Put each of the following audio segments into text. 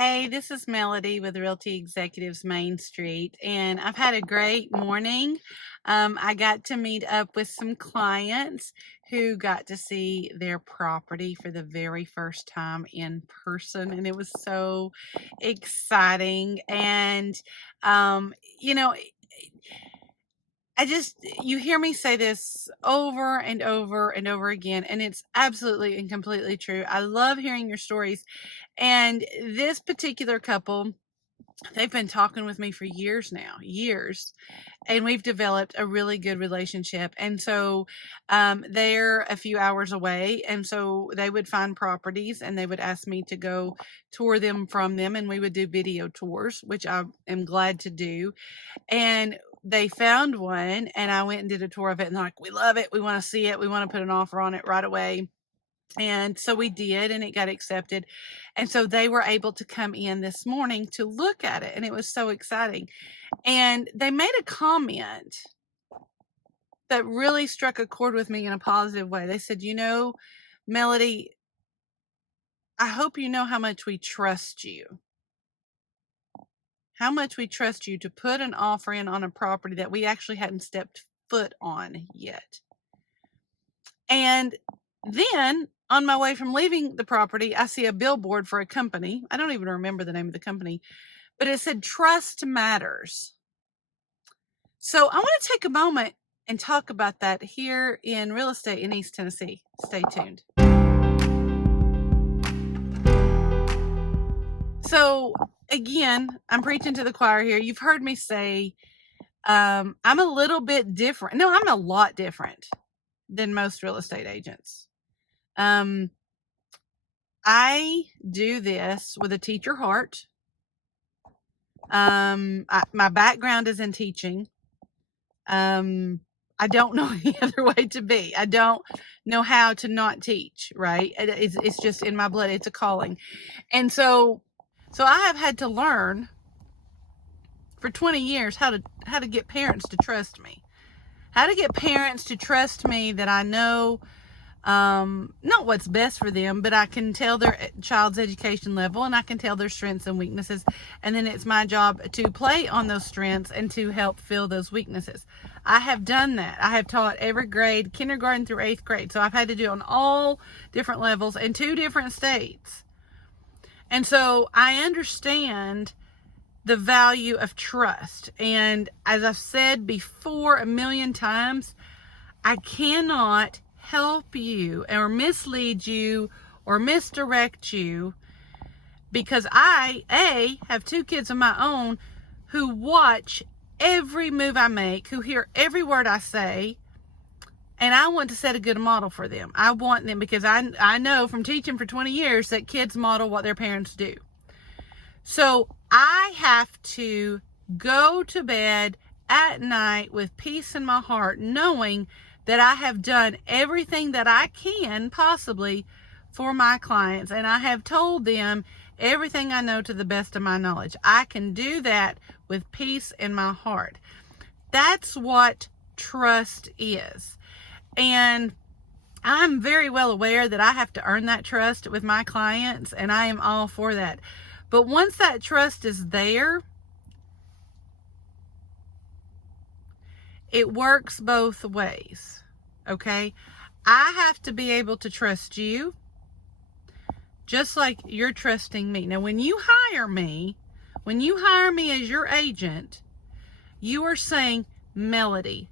Hey, this is Melody with Realty Executives Main Street, and I've had a great morning. I got to meet up with some clients who got to see their property for the very first time in person, and it was so exciting. And, um, you know, you hear me say this over and over and over again, and it's absolutely and completely true. I love hearing your stories. And this particular couple, they've been talking with me for years now, years, and we've developed a really good relationship. And so they're a few hours away, and so they would find properties and they would ask me to go tour them from them, and we would do video tours, which I am glad to do. And they found one, and I went and did a tour of it, and they're like, we love it, we want to see it, we want to put an offer on it right away. And so we did, and it got accepted. And so they were able to come in this morning to look at it, and it was so exciting. And they made a comment that really struck a chord with me in a positive way. They said, Melody, I hope you know how much we trust you. How much we trust you to put an offer in on a property that we actually hadn't stepped foot on yet. And then on my way from leaving the property, I see a billboard for a company. I don't even remember the name of the company, but it said trust matters. So I want to take a moment and talk about that here in real estate in East Tennessee. Stay tuned. So again, I'm preaching to the choir here. You've heard me say I'm a little bit different. No, I'm a lot different than most real estate agents. I do this with a teacher heart. My background is in teaching. I don't know any other way to be. I don't know how to not teach, right? It's just in my blood. It's a calling. And so I have had to learn for 20 years how to get parents to trust me. How to get parents to trust me that I know not what's best for them, but I can tell their child's education level, and I can tell their strengths and weaknesses. And then it's my job to play on those strengths and to help fill those weaknesses. I have done that. I have taught every grade, kindergarten through 8th grade. So I've had to do it on all different levels in 2 different states. And so I understand the value of trust. And as I've said before a million times, I cannot help you or mislead you or misdirect you, because I have 2 kids of my own who watch every move I make, who hear every word I say, and I want to set a good model for them. I want them, because I know from teaching for 20 years that kids model what their parents do. So I have to go to bed at night with peace in my heart, knowing that I have done everything that I can possibly for my clients, and I have told them everything I know to the best of my knowledge. I can do that with peace in my heart. That's what trust is. And I'm very well aware that I have to earn that trust with my clients, and I am all for that. But once that trust is there, it works both ways, okay? I have to be able to trust you just like you're trusting me. Now, when you hire me as your agent, you are saying, Melody,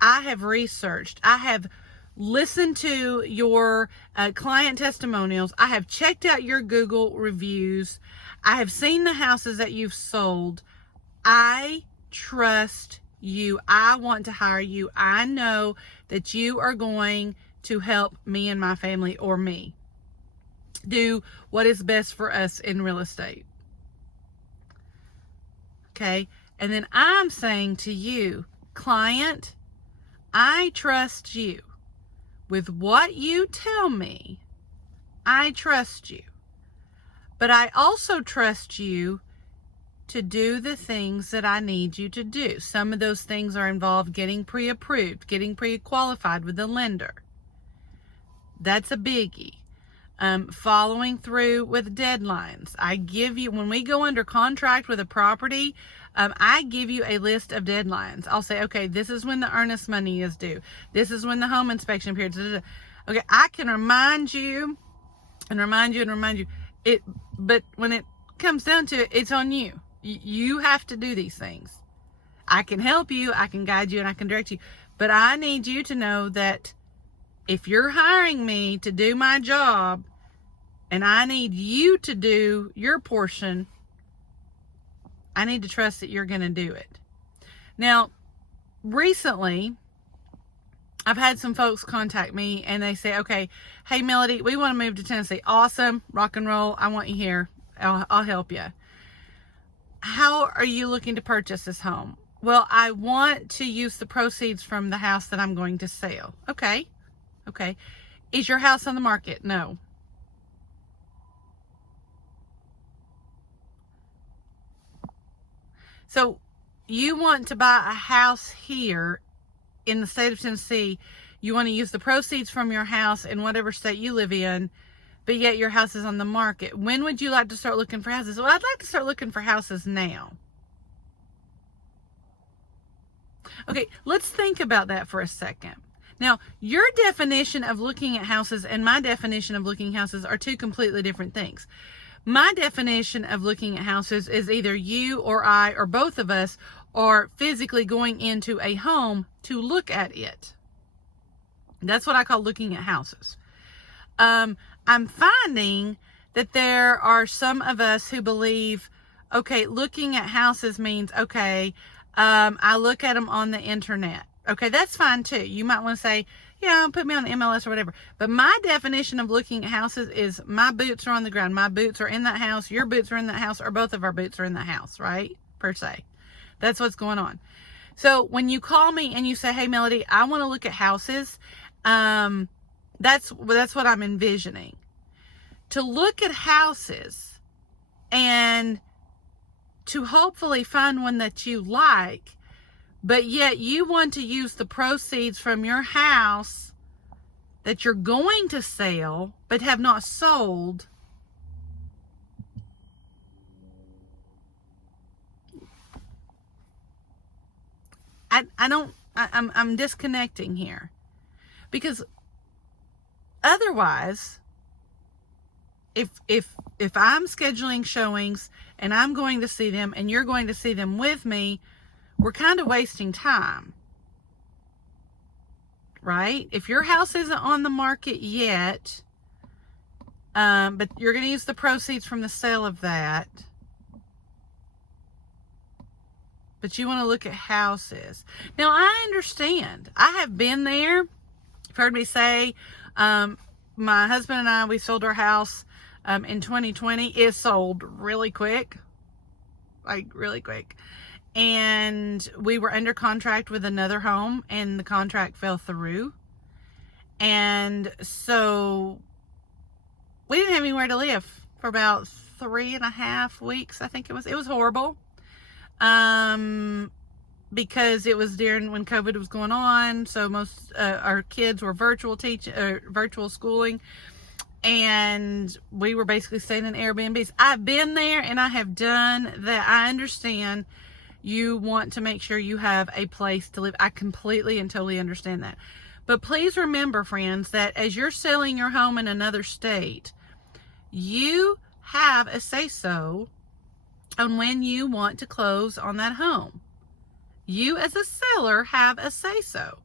I have researched, I have listened to your client testimonials, I have checked out your Google reviews, I have seen the houses that you've sold. I trust you. I want to hire you. I know that you are going to help me and my family, or me, do what is best for us in real estate. Okay? And then I'm saying to you, client, I trust you. With what you tell me, I trust you. But I also trust you to do the things that I need you to do. Some of those things are involved getting pre-approved, getting pre-qualified with the lender. That's a biggie. following through with deadlines. I give you, when we go under contract with a property, I give you a list of deadlines. I'll say, okay, this is when the earnest money is due. This is when the home inspection period is. Okay, I can remind you and remind you and remind you. But when it comes down to it, it's on you. You have to do these things. I can help you, I can guide you, and I can direct you. But I need you to know that if you're hiring me to do my job, and I need you to do your portion, I need to trust that you're going to do it. Now, recently, I've had some folks contact me and they say, okay, hey, Melody, we want to move to Tennessee. Awesome. Rock and roll. I want you here. I'll help you. How are you looking to purchase this home? Well, I want to use the proceeds from the house that I'm going to sell. Okay. Okay. Is your house on the market? No. So you want to buy a house here in the state of Tennessee. You want to use the proceeds from your house in whatever state you live in, but yet your house is on the market. When would you like to start looking for houses? Well, I'd like to start looking for houses now. Okay, let's think about that for a second. Now, your definition of looking at houses and my definition of looking at houses are two completely different things. My definition of looking at houses is either you or I or both of us are physically going into a home to look at it. That's what I call looking at houses. I'm finding that there are some of us who believe, okay, looking at houses means, okay, I look at them on the internet. Okay, that's fine too. You might want to say, yeah, put me on the MLS or whatever. But my definition of looking at houses is my boots are on the ground. My boots are in that house. Your boots are in that house, or both of our boots are in that house, right? Per se. That's what's going on. So when you call me and you say, hey, Melody, I want to look at houses, that's what I'm envisioning. To look at houses and to hopefully find one that you like, but yet you want to use the proceeds from your house that you're going to sell but have not sold. I'm disconnecting here, because otherwise, if I'm scheduling showings and I'm going to see them and you're going to see them with me, we're kind of wasting time, right? If your house isn't on the market yet, but you're going to use the proceeds from the sale of that, but you want to look at houses. Now, I understand. I have been there. You've heard me say, my husband and I, we sold our house in 2020. It sold really quick, like really quick. And we were under contract with another home, and the contract fell through. And so we didn't have anywhere to live for about 3.5 weeks. I think it was horrible. Because it was during when COVID was going on. So most, our kids were virtual schooling, and we were basically staying in Airbnbs. I've been there and I have done that. I understand you want to make sure you have a place to live. I completely and totally understand that. But please remember, friends, that as you're selling your home in another state, you have a say-so on when you want to close on that home. You as a seller have a say-so.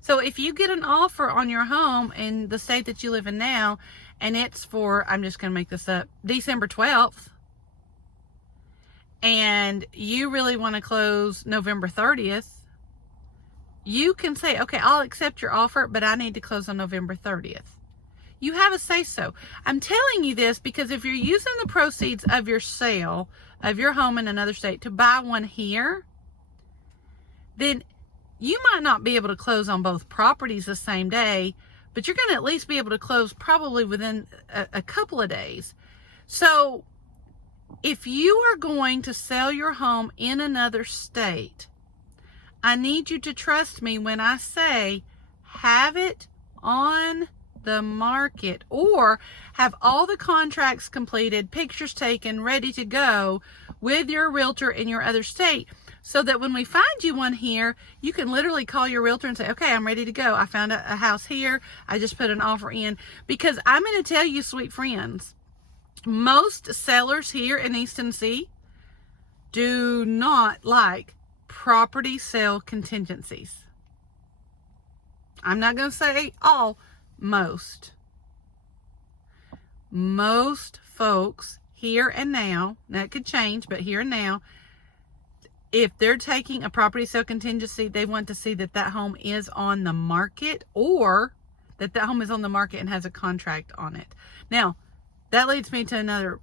So if you get an offer on your home in the state that you live in now, and it's for, I'm just going to make this up, December 12th, and you really want to close November 30th, you can say, okay, I'll accept your offer, but I need to close on November 30th. You have a say-so. I'm telling you this because if you're using the proceeds of your sale of your home in another state to buy one here, then you might not be able to close on both properties the same day, but you're going to at least be able to close probably within a couple of days. So if you are going to sell your home in another state, I need you to trust me when I say have it on the market, or have all the contracts completed, pictures taken, ready to go with your realtor in your other state, so that when we find you one here, you can literally call your realtor and say, okay, I'm ready to go. I found a house here. I just put an offer in. Because I'm going to tell you, sweet friends, most sellers here in East Tennessee do not like property sale contingencies. I'm not going to say all, most. Most folks here and now, that could change, but here and now, if they're taking a property sale contingency, they want to see that that home is on the market, or that that home is on the market and has a contract on it. Now, that leads me to another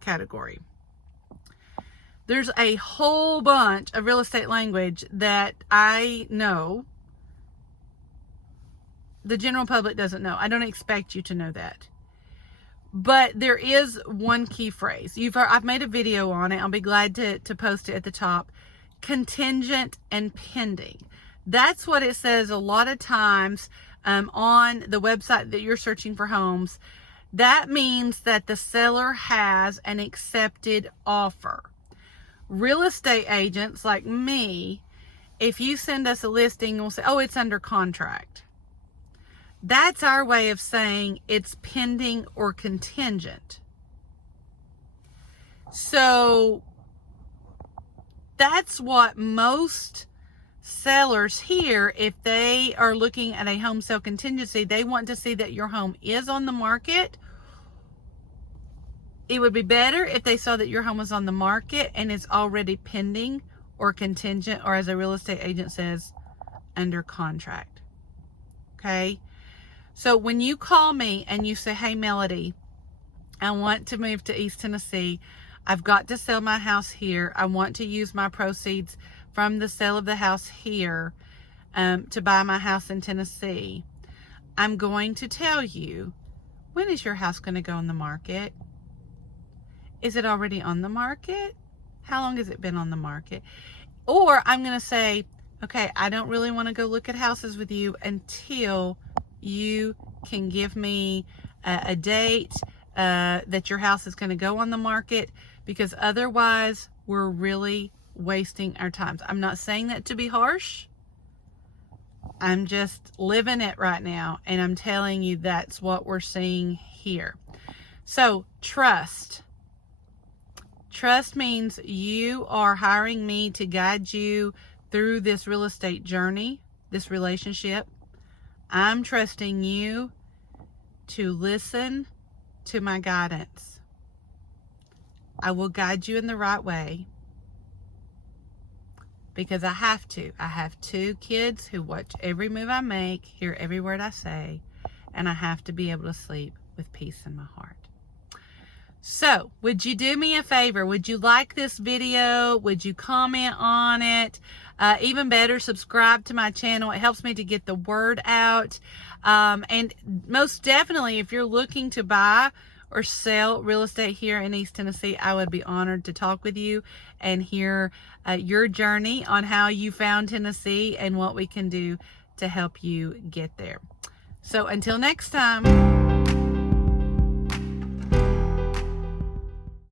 category. There's a whole bunch of real estate language that I know the general public doesn't know. I don't expect you to know that. But there is one key phrase. I've made a video on it. I'll be glad to post it at the top. Contingent and pending. That's what it says a lot of times on the website that you're searching for homes. That means that the seller has an accepted offer. Real estate agents like me, if you send us a listing, we'll say, oh, it's under contract. That's our way of saying it's pending or contingent. So that's what most sellers here, if they are looking at a home sale contingency, they want to see that your home is on the market. It would be better if they saw that your home was on the market and it's already pending or contingent, or as a real estate agent says, under contract. Okay? So when you call me and you say, hey, Melody, I want to move to East Tennessee. I've got to sell my house here. I want to use my proceeds from the sale of the house here to buy my house in Tennessee. I'm going to tell you, when is your house going to go on the market? Is it already on the market? How long has it been on the market? Or I'm going to say, okay, I don't really want to go look at houses with you until you can give me a date that your house is going to go on the market, because otherwise we're really wasting our time. I'm not saying that to be harsh. I'm just living it right now, and I'm telling you that's what we're seeing here. So trust. Trust means you are hiring me to guide you through this real estate journey, this relationship. I'm trusting you to listen to my guidance. I will guide you in the right way, because I have to. I have 2 kids who watch every move I make, hear every word I say, and I have to be able to sleep with peace in my heart. So, would you do me a favor? Would you like this video? Would you comment on it? Even better, subscribe to my channel. It helps me to get the word out. And most definitely, if you're looking to buy or sell real estate here in East Tennessee, I would be honored to talk with you and hear your journey on how you found Tennessee and what we can do to help you get there. So until next time.